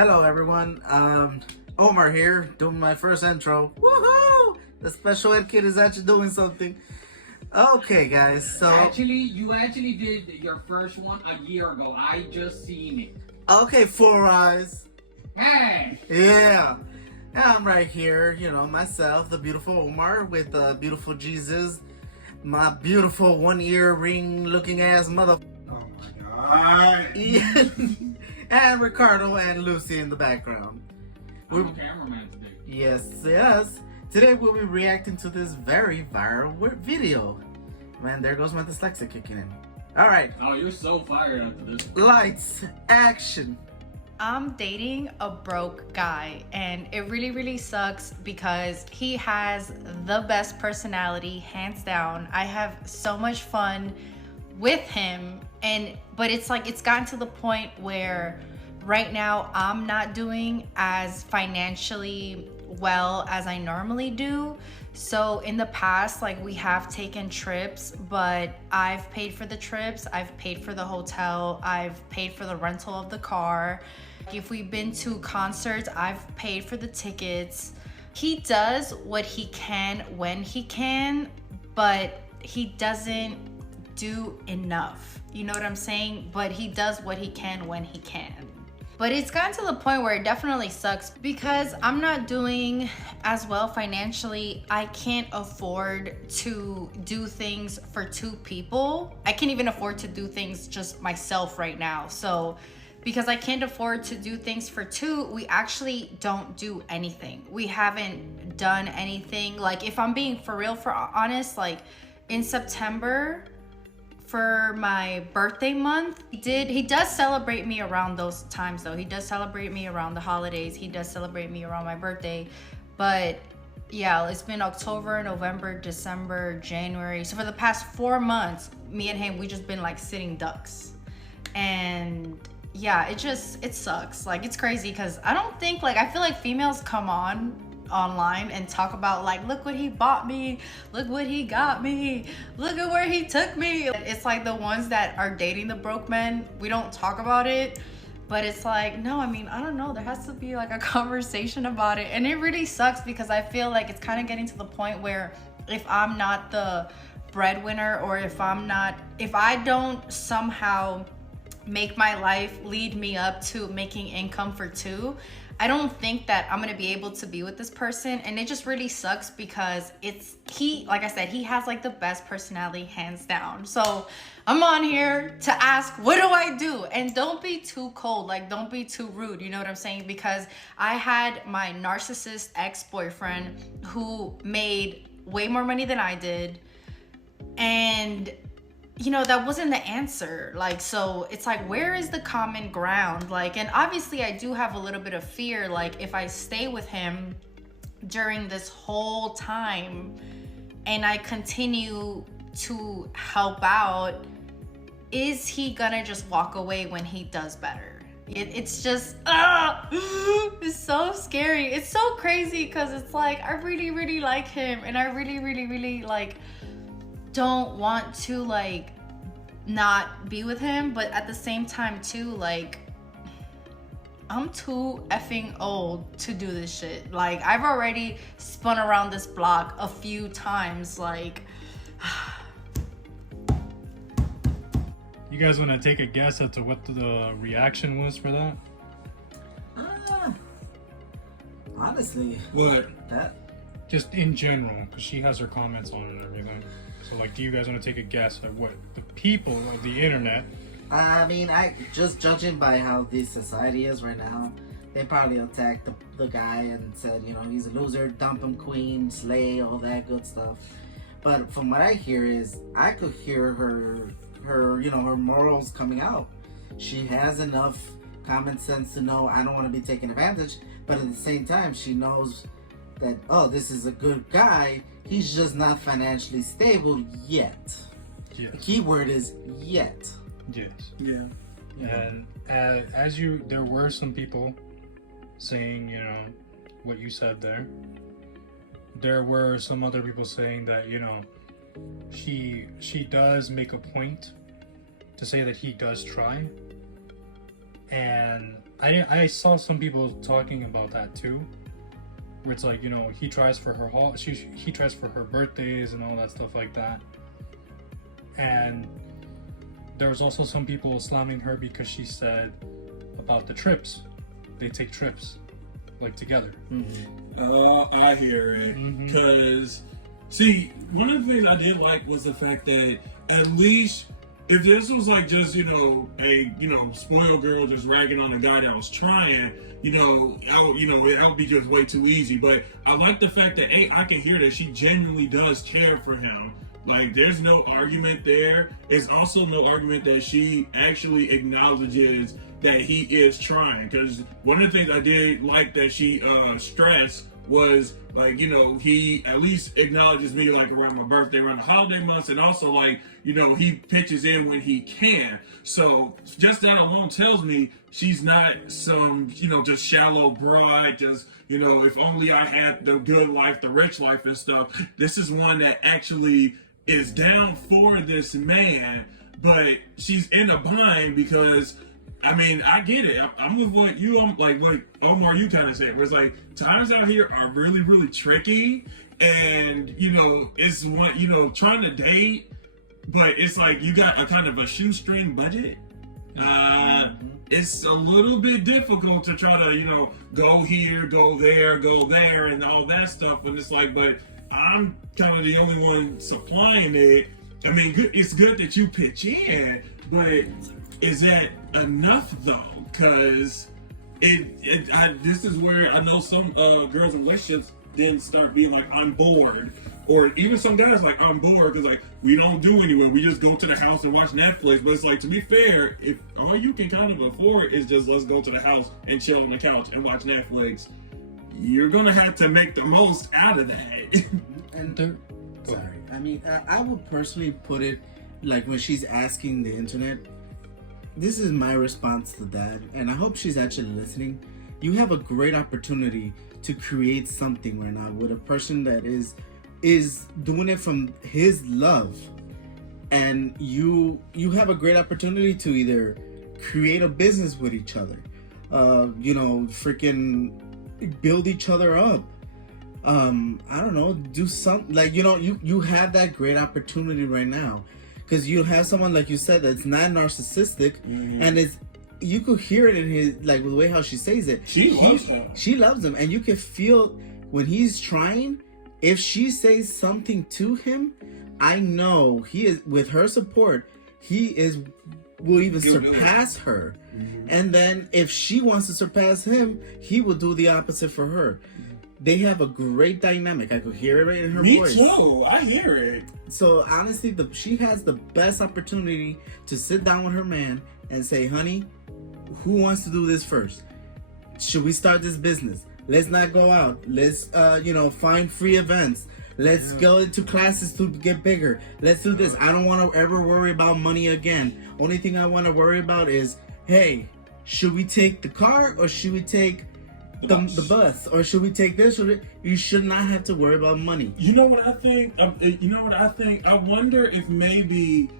Hello everyone, Omar here, doing my first intro. Woohoo! The special ed kid is actually doing something. Okay guys, so... You actually did your first one a year ago. I just seen it. Okay, Four Eyes. Hey! Yeah. I'm right here, myself, the beautiful Omar, with the beautiful Jesus, my beautiful one-ear ring looking ass mother... Oh my god. And Ricardo and Lucy in the background. I'm a cameraman today. Yes. Today we'll be reacting to this very viral video. Man, there goes my dyslexia kicking in. Alright. Oh, you're so fired after this. Lights, action. I'm dating a broke guy and it really sucks because he has the best personality, hands down. I have so much fun with him, but it's like it's gotten to the point where right now I'm not doing as financially well as I normally do. So in the past, like, we have taken trips, but I've paid for the trips, I've paid for the hotel, I've paid for the rental of the car. If we've been to concerts, I've paid for the tickets. He does what he can when he can, but he doesn't do enough. You know what I'm saying? But he does what he can when he can. But it's gotten to the point where it definitely sucks because I'm not doing as well financially. I can't afford to do things for two people. I can't even afford to do things just myself right now. So because I can't afford to do things for two, we actually don't do anything. We haven't done anything. Like, if I'm being for real, for honest, like in September, for my birthday month, he does celebrate me around those times though. He does celebrate me around the holidays. He does celebrate me around my birthday. But yeah, it's been October, November, December, January. So for the past 4 months, me and him, we just been like sitting ducks. And yeah, it sucks. Like, it's crazy because I don't think, like, I feel like females come online and talk about, like, look what he bought me, look what he got me, look at where he took me. It's like the ones that are dating the broke men, we don't talk about it. But it's like, no, I mean, I don't know, there has to be like a conversation about it. And it really sucks because I feel like it's kind of getting to the point where if I'm not the breadwinner, or if I don't somehow make my life lead me up to making income for two, I don't think that I'm gonna be able to be with this person. And it just really sucks because like I said, he has like the best personality, hands down. So I'm on here to ask, what do I do? And don't be too cold, like, don't be too rude, you know what I'm saying? Because I had my narcissist ex-boyfriend who made way more money than I did, and that wasn't the answer. Like, so it's like, where is the common ground? Like, and obviously I do have a little bit of fear, like, if I stay with him during this whole time and I continue to help out, is he gonna just walk away when he does better? It's just, it's so scary. It's so crazy because it's like, I really like him, and I really like don't want to, like, not be with him, but at the same time too, like, I'm too effing old to do this shit. Like, I've already spun around this block a few times, like. You guys want to take a guess as to what the reaction was for that? Honestly, What? that... Just in general, because she has her comments on it and everything. So, like, do you guys want to take a guess at what the people of the internet... I mean, just judging by how this society is right now, they probably attacked the guy and said, he's a loser, dump him, queen, slay, all that good stuff. But from what I hear is, I could hear her morals coming out. She has enough common sense to know I don't want to be taken advantage, but at the same time, she knows that, oh, this is a good guy, he's just not financially stable yet. Yes. The key word is yet. Yes. Yeah. And there were some people saying, what you said there. There were some other people saying that, she does make a point to say that he does try. And I saw some people talking about that too, where it's like, you know, he tries for her he tries for her birthdays and all that stuff like that. And there's also some people slamming her because she said about the trips. They take trips, like, together. I hear it. Because, see, one of the things I did like was the fact that at least if this was like just, you know, a, you know, spoiled girl just ragging on a guy that was trying, you know, that would be just way too easy. But I like the fact that, hey, I can hear that she genuinely does care for him. Like, there's no argument there. There's also no argument that she actually acknowledges that he is trying. Because one of the things I did like that she stressed was, like, you know, he at least acknowledges me, like, around my birthday, around the holiday months, and also, like, you know, he pitches in when he can. So just that alone tells me she's not some, you know, just shallow broad, just, you know, if only I had the good life, the rich life and stuff. This is one that actually is down for this man, but she's in a bind because, I mean, I get it. I'm with what you, I'm like what Omar, you kind of said, where it's like, times out here are really, really tricky, and, you know, it's one, you know, trying to date, but it's like you got a kind of a shoestring budget. It's a little bit difficult to try to, you know, go here, go there, and all that stuff. And it's like, but I'm kind of the only one supplying it. I mean, it's good that you pitch in, but is that enough though? Because this is where I know some girls in relationships then start being like, I'm bored. Or even some guys like, I'm bored because, like, we don't do anywhere. We just go to the house and watch Netflix. But it's like, to be fair, if all you can kind of afford is just let's go to the house and chill on the couch and watch Netflix, you're going to have to make the most out of that. And sorry, I mean, I would personally put it like when she's asking the internet, this is my response to that, and I hope she's actually listening. You have a great opportunity to create something right now with a person that is doing it from his love, and you have a great opportunity to either create a business with each other, you know, freaking build each other up. I don't know, do something, like, you know, you have that great opportunity right now, because you have someone, like you said, that's not narcissistic, and it's, you could hear it in his, like, the way how she says it. She loves him, and you can feel when he's trying. If she says something to him, I know he is, with her support, will even surpass her. And then if she wants to surpass him, he will do the opposite for her. They have a great dynamic. I could hear it right in her voice. Me too. I hear it. So honestly, she has the best opportunity to sit down with her man and say, honey, who wants to do this first? Should we start this business? Let's not go out. Let's, you know, find free events. Let's go into classes to get bigger. Let's do this. I don't want to ever worry about money again. Only thing I want to worry about is, hey, should we take the car or should we take the bus? Or should we take this? You should not have to worry about money. You know what I think? I wonder if maybe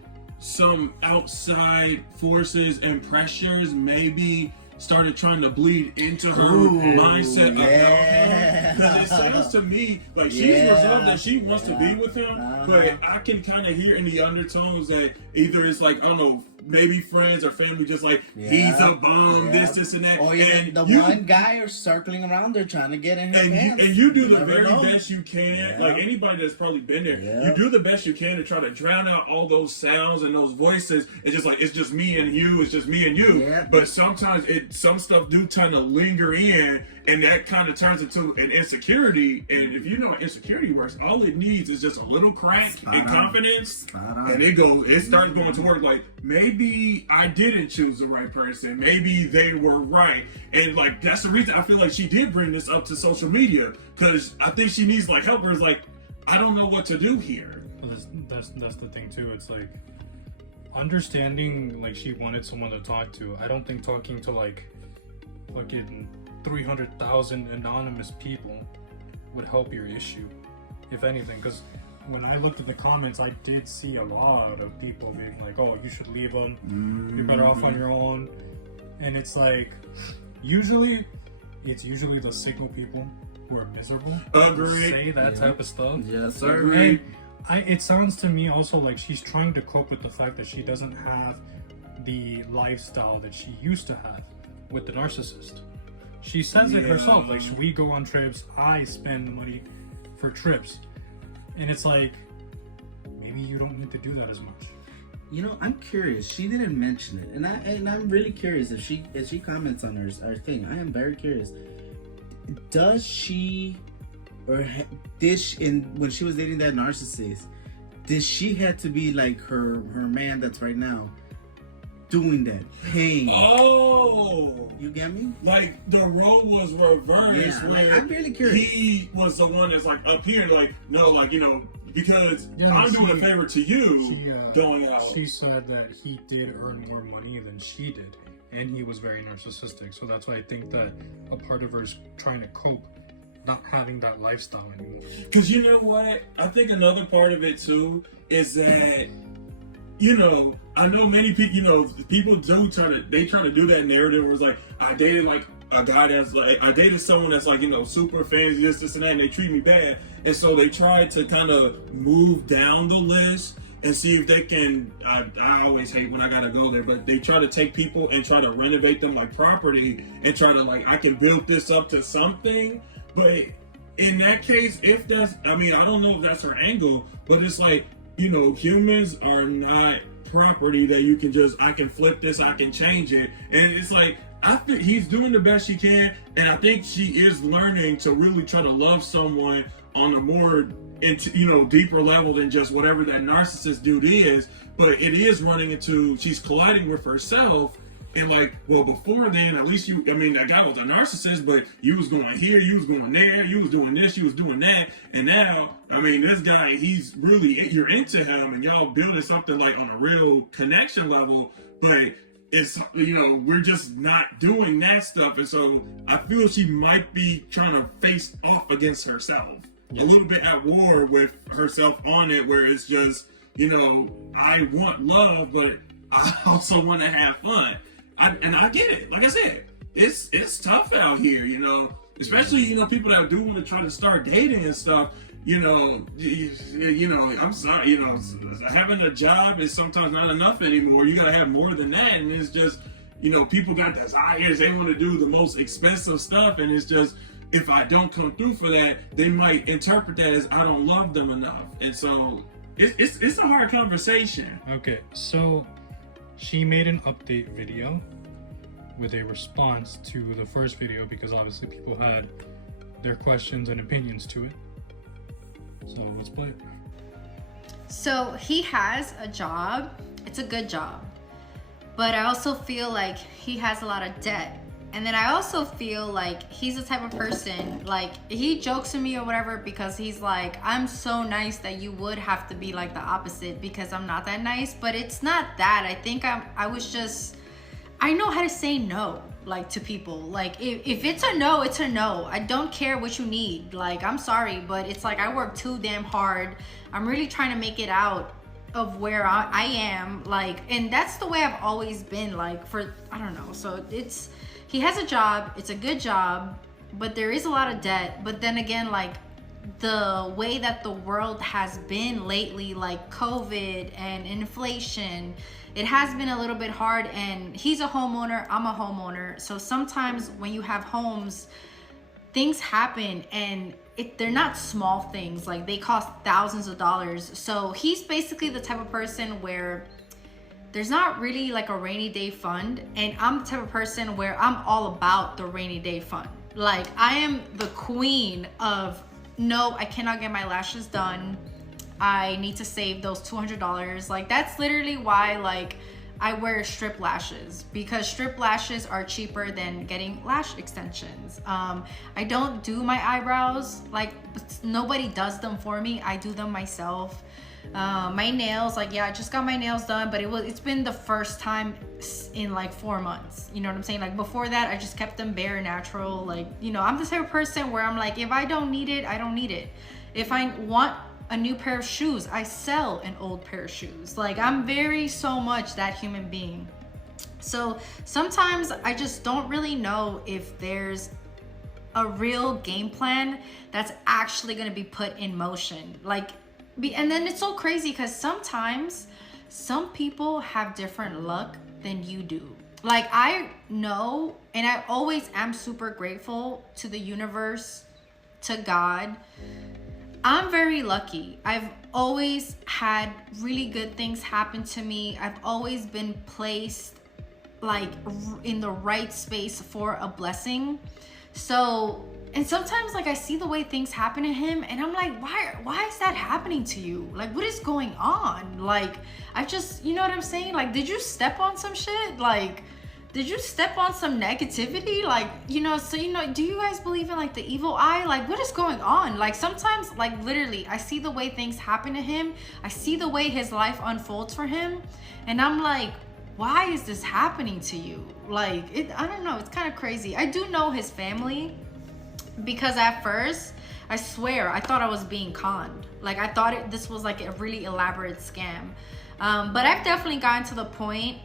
some outside forces and pressures maybe started trying to bleed into her mindset about him. Because it sounds to me like she's resolved that she wants to be with him, but I can kind of hear in the undertones that either it's like, I don't know, maybe friends or family just like, he's a bum, this and that. Or even one guy are circling around there trying to get in his pants. And you do the very best you can. Like anybody that's probably been there, you do the best you can to try to drown out all those sounds and those voices. It's just like, it's just me and you, it's just me and you. Yeah. But sometimes some stuff do kind of linger in, and that kind of turns into an insecurity. And if you know how insecurity works, all it needs is just a little crack in confidence, and it starts going toward like, maybe I didn't choose the right person. Maybe they were right. And like, that's the reason I feel like she did bring this up to social media, because I think she needs like help. Her is like, I don't know what to do here. Well, that's the thing too. It's like understanding, like, she wanted someone to talk to. I don't think talking to like fucking 300,000 anonymous people would help your issue, if anything. Because when I looked at the comments, I did see a lot of people being like, oh, you should leave them, you're better off on your own. And it's like, Usually, it's usually the single people who are miserable. Agreed. Say that type of stuff. Yes, sir. Agreed. And it sounds to me also like she's trying to cope with the fact that she doesn't have the lifestyle that she used to have with the narcissist. She says it herself, like, we go on trips, I spend money for trips. And it's like, maybe you don't need to do that as much. You know, I'm curious. She didn't mention it, and I'm really curious if she comments on her thing. I am very curious. Does she, or did she, when she was dating that narcissist, did she had to be like her man that's right now doing that, paying? Oh, you get me? like the role was reversed. Yeah, where like, I'm really curious. He was the one that's like up here, like no, like because Yeah, I'm doing a favor to you, She, going out. she said that he did earn more money than she did, and he was very narcissistic. So that's why I think that a part of her is trying to cope, not having that lifestyle anymore. Because you know what? I think another part of it too is that, I know many people, people do try to do that narrative where it's like, I dated like a guy that's like, I dated someone that's like, super fancy, this and that, and they treat me bad. And so they try to kind of move down the list and see if they can, I always hate when I gotta go there, but they try to take people and try to renovate them like property and try to like, I can build this up to something. But in that case, if that's, I don't know if that's her angle, but it's like, humans are not property that you can just, I can flip this, I can change it. And it's like, I think he's doing the best he can, and I think she is learning to really try to love someone on a more, deeper level than just whatever that narcissist dude is. But it is running into, she's colliding with herself. And like, well, before then, at least that guy was a narcissist, but you was going here, you was going there, you was doing this, you was doing that. And now, this guy, he's really, you're into him and y'all building something like on a real connection level, but it's, we're just not doing that stuff. And so I feel she might be trying to face off against herself. Yes. A little bit at war with herself on it, where it's just, I want love, but I also want to have fun. I get it. Like I said, it's tough out here, especially, people that do want to try to start dating and stuff. I'm sorry, having a job is sometimes not enough anymore. You gotta have more than that. And it's just, people got desires. They want to do the most expensive stuff. And it's just, if I don't come through for that, they might interpret that as I don't love them enough. And so it's a hard conversation. Okay, so she made an update video with a response to the first video because obviously people had their questions and opinions to it. So let's play it. So he has a job. It's a good job. But I also feel like he has a lot of debt. And then I also feel like he's the type of person, like, he jokes to me or whatever because he's like, I'm so nice that you would have to be like the opposite because I'm not that nice. But it's not that. I think I know how to say no, like, to people. Like, if it's a no, it's a no. I don't care what you need. Like, I'm sorry, but it's like I work too damn hard. I'm really trying to make it out of where I am. Like, and that's the way I've always been, like, I don't know. So he has a job, it's a good job, but there is a lot of debt. But then again, like, the way that the world has been lately, like COVID and inflation, it has been a little bit hard. And he's a homeowner, I'm a homeowner. So sometimes when you have homes, things happen and they're not small things, like they cost thousands of dollars. So he's basically the type of person where there's not really like a rainy day fund, and I'm the type of person where I'm all about the rainy day fund. Like, I am the queen of, no, I cannot get my lashes done. I need to save those $200. Like, that's literally why, like, I wear strip lashes, because strip lashes are cheaper than getting lash extensions. I don't do my eyebrows, like, nobody does them for me. I do them myself. My nails, like, yeah, I just got my nails done, but it's been the first time in like 4 months. You know what I'm saying? Like, before that, I just kept them bare, natural. Like, I'm the type of person where I'm like, if I don't need it, I don't need it. If I want a new pair of shoes, I sell an old pair of shoes. Like, I'm very so much that human being. So sometimes I just don't really know if there's a real game plan that's actually going to be put in motion. And then it's so crazy because sometimes some people have different luck than you do. Like, I know, and I always am super grateful to the universe, to God. I'm very lucky. I've always had really good things happen to me. I've always been placed like in the right space for a blessing. So, and sometimes like I see the way things happen to him and I'm like, why is that happening to you? Like, what is going on? Like, I just, you know what I'm saying? Like, did you step on some shit? Like, did you step on some negativity? Like, you know, so, you know, do you guys believe in like the evil eye? Like, what is going on? Like, sometimes, like, literally, I see the way things happen to him. I see the way his life unfolds for him. And I'm like, why is this happening to you? Like, I don't know. It's kind of crazy. I do know his family because at first, I swear, I thought I was being conned. Like, I thought this was like a really elaborate scam. But I've definitely gotten to the point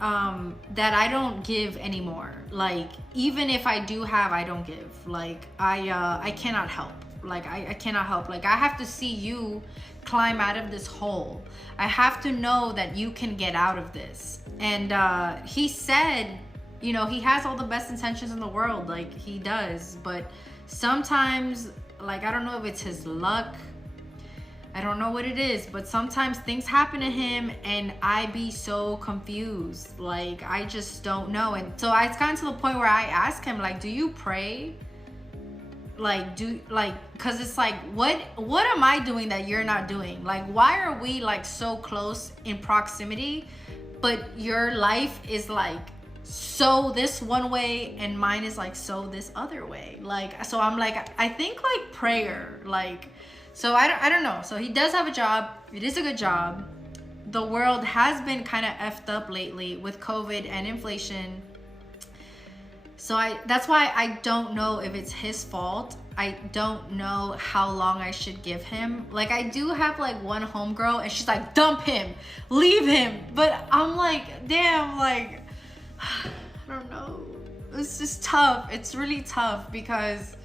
that I don't give anymore. Like, even if I do have, I don't give. Like, I cannot help. Like, I cannot help. Like, I have to see you climb out of this hole. I have to know that you can get out of this. And he said, you know, he has all the best intentions in the world. Like, he does. But sometimes, like, I don't know if it's his luck. I don't know what it is, but sometimes things happen to him and I be so confused. Like, I just don't know. And so it's gotten to the point where I ask him, like, do you pray? Like, cause it's like, what am I doing that you're not doing? Like, why are we like so close in proximity, but your life is like so this one way and mine is like so this other way? Like, so I'm like, I think like prayer, like, so I don't know. So he does have a job. It is a good job. The world has been kind of effed up lately with COVID and inflation. So that's why I don't know if it's his fault. I don't know how long I should give him. Like, I do have like one homegirl and she's like, dump him, leave him. But I'm like, damn, like, I don't know. It's just tough. It's really tough because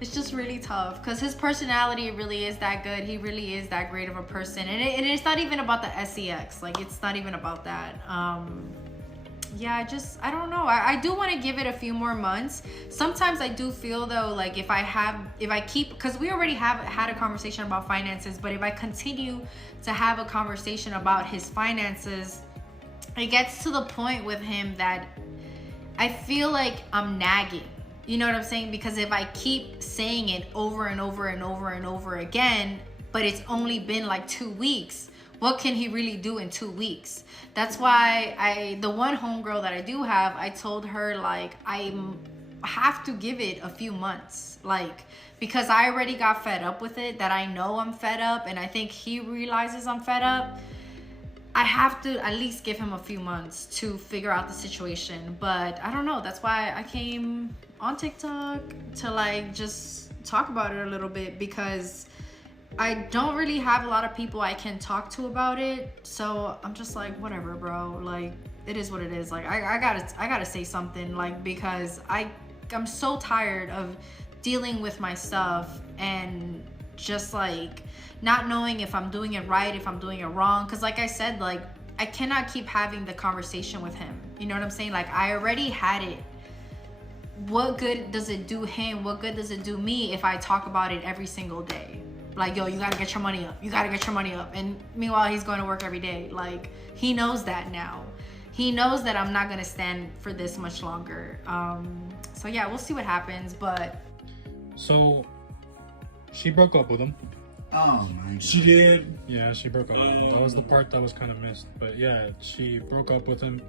it's just really tough because his personality really is that good. He really is that great of a person. And it's not even about the SEX. Like, it's not even about that. Yeah, I don't know. I do want to give it a few more months. Sometimes I do feel though, like if I keep, because we already have had a conversation about finances, but if I continue to have a conversation about his finances, it gets to the point with him that I feel like I'm nagging. You know what I'm saying? Because if I keep saying it over and over and over and over again, but it's only been like 2 weeks, what can he really do in 2 weeks? That's why the one homegirl that I do have, I told her like, I have to give it a few months. Like, because I already got fed up with it, that I know I'm fed up, and I think he realizes I'm fed up. I have to at least give him a few months to figure out the situation. But I don't know. That's why I came on TikTok to like just talk about it a little bit, because I don't really have a lot of people I can talk to about it. So I'm just like, whatever, bro. Like, it is what it is. Like, I gotta say something, like, because I'm so tired of dealing with my stuff and just like not knowing if I'm doing it right, if I'm doing it wrong. Because like I said, like, I cannot keep having the conversation with him. You know what I'm saying? Like, I already had it. What good does it do him? What good does it do me if I talk about it every single day? Like, yo, you gotta get your money up. You gotta get your money up. And meanwhile, he's going to work every day. Like, he knows that now. He knows that I'm not gonna stand for this much longer. So yeah, we'll see what happens. But so she broke up with him. Oh my God. She did. Yeah, she broke up with him. That was the part that was kind of missed. But yeah, she broke up with him.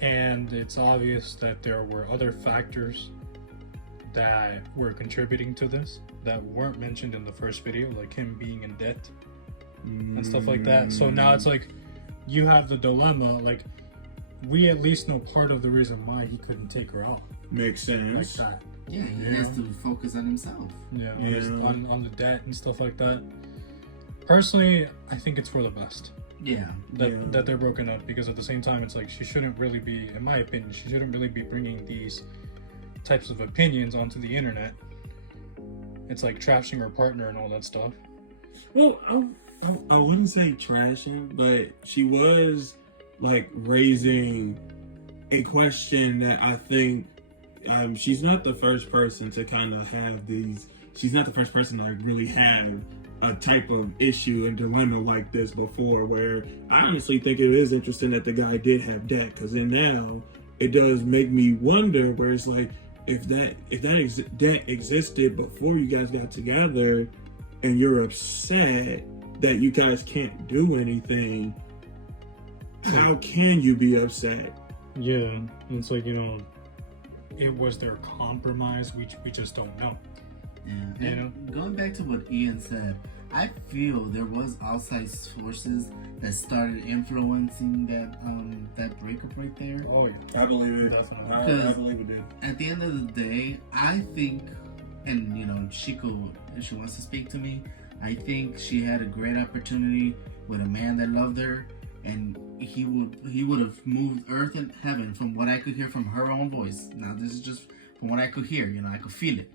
And it's obvious that there were other factors that were contributing to this that weren't mentioned in the first video, like him being in debt and stuff like that. So now it's like you have the dilemma, like, we at least know part of the reason why he couldn't take her out Makes sense. like that. Yeah, he has to focus on himself. Yeah, Yeah. on the debt and stuff like that. Personally, I think it's for the best. Yeah. that they're broken up, because at the same time it's like she shouldn't really be, in my opinion, she shouldn't really be bringing these types of opinions onto the internet. It's like trashing her partner and all that stuff. Well, I wouldn't say trashing, but she was like raising a question that I think she's not the first person to kind of have these. She's not the first person to really have a type of issue and dilemma like this before, where I honestly think it is interesting that the guy did have debt, because then now it does make me wonder where it's like, if that debt existed before you guys got together and you're upset that you guys can't do anything, how can you be upset? Yeah, it's like, it was their compromise. We just don't know. Yeah. You know? Going back to what Ian said, I feel there was outside forces that started influencing that breakup right there. Oh yeah, I believe it. Definitely. I believe it did. At the end of the day, I think, and Chico, if she wants to speak to me, I think she had a great opportunity with a man that loved her, and he would have moved earth and heaven, from what I could hear from her own voice. Now this is just from what I could hear, I could feel it.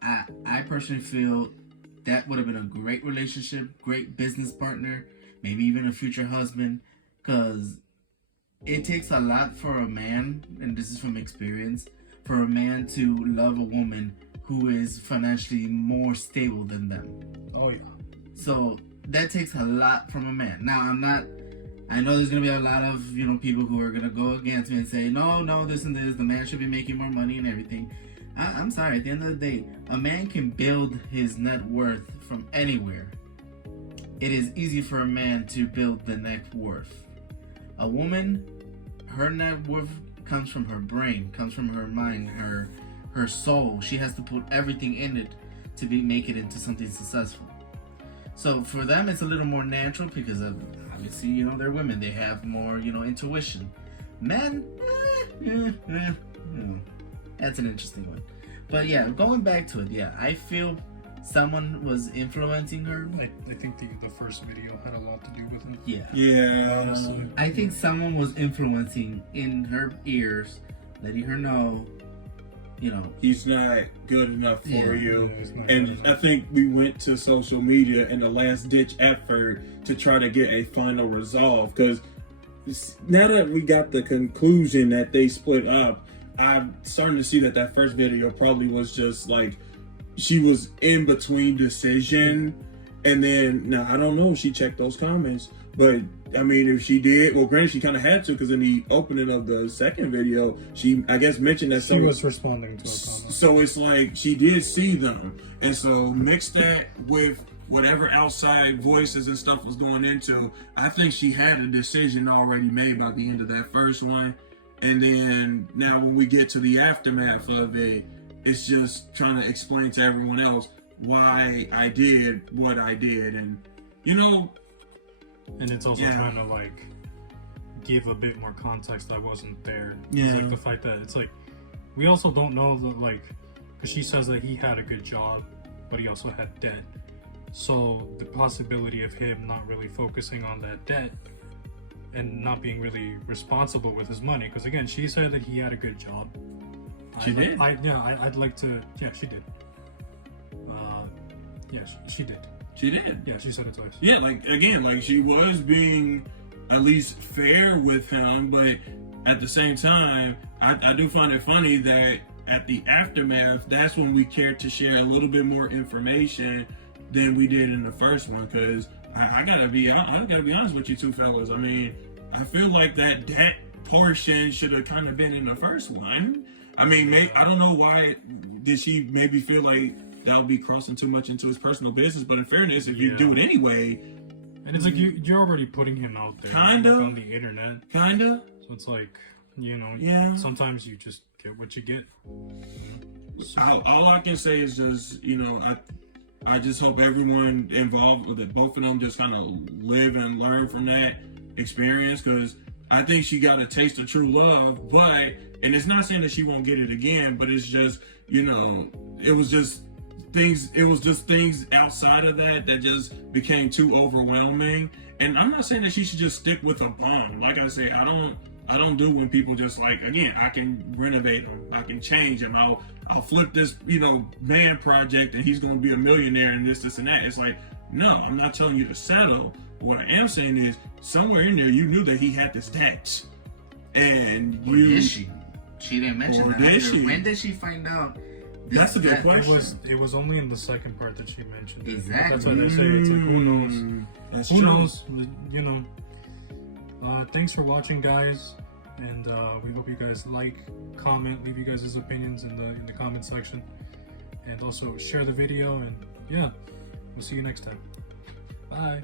I personally feel that would have been a great relationship, great business partner, maybe even a future husband, because it takes a lot for a man, and this is from experience, for a man to love a woman who is financially more stable than them. Oh yeah. So that takes a lot from a man. Now I know there's gonna be a lot of people who are gonna go against me and say, no, this and this, the man should be making more money and everything. I'm sorry, at the end of the day, a man can build his net worth from anywhere. It is easy for a man to build the net worth. A woman, her net worth comes from her brain, comes from her mind, her soul. She has to put everything in it to make it into something successful. So for them, it's a little more natural because obviously, they're women. They have more, intuition. Men, that's an interesting one. But yeah, going back to it, yeah, I feel someone was influencing her. I think the first video had a lot to do with it. Yeah. Yeah. I think someone was influencing in her ears, letting her know, He's not good enough for Yeah. you. It's not And good I enough. think we went to social media in a last ditch effort to try to get a final resolve, because now that we got the conclusion that they split up, I'm starting to see that first video probably was just like she was in between decision. And then, now I don't know if she checked those comments, but I mean, if she did, well, granted, she kind of had to, because in the opening of the second video, she, I guess, mentioned that She was responding to a comment. so it's like she did see them, and so mix that with whatever outside voices and stuff was going into, I think she had a decision already made by the end of that first one. And then now when we get to the aftermath of it, it's just trying to explain to everyone else why I did what I did. And And it's also Yeah. trying to like give a bit more context that wasn't there. Yeah. It's like the fact that it's like we also don't know that, like, because she says that he had a good job, but he also had debt. So the possibility of him not really focusing on that debt and not being really responsible with his money, because again, she said that he had a good job. She did? I'd like to. Yeah, she did. Yeah, she did. she did. Yeah, she said it twice. Yeah, like, again, like, she was being at least fair with him, but at the same time, I do find it funny that at the aftermath, that's when we cared to share a little bit more information than we did in the first one, because I gotta be honest with you two fellas. I mean, I feel like that portion should have kind of been in the first one. I mean, I don't know why did she maybe feel like that would be crossing too much into his personal business, but in fairness, if you do it anyway, and it's like you're already putting him out there, Kinda. like, on the internet. kinda. So it's like, Yeah. sometimes you just get what you get. So, All I can say is just, I just hope everyone involved with it, both of them, just kind of live and learn from that experience, because I think she got a taste of true love, and it's not saying that she won't get it again, but it's just, it was just things. It was just things outside of that that just became too overwhelming. And I'm not saying that she should just stick with a bond. Like I say, I don't do when people just like, again, I can renovate them, I can change them, I'll flip this, man project and he's gonna be a millionaire and this and that. It's like, no, I'm not telling you to settle. What I am saying is, somewhere in there, you knew that he had this tax, and Or did she? She didn't mention Or that. did either. she? When did she find out? That's a good question. It was only in the second part that she mentioned it. Exactly. That's why they say it's like, who knows? That's Who true. knows? Thanks for watching, guys, and we hope you guys like, comment, leave you guys' opinions in the comment section, and also share the video. And yeah, we'll see you next time. Bye.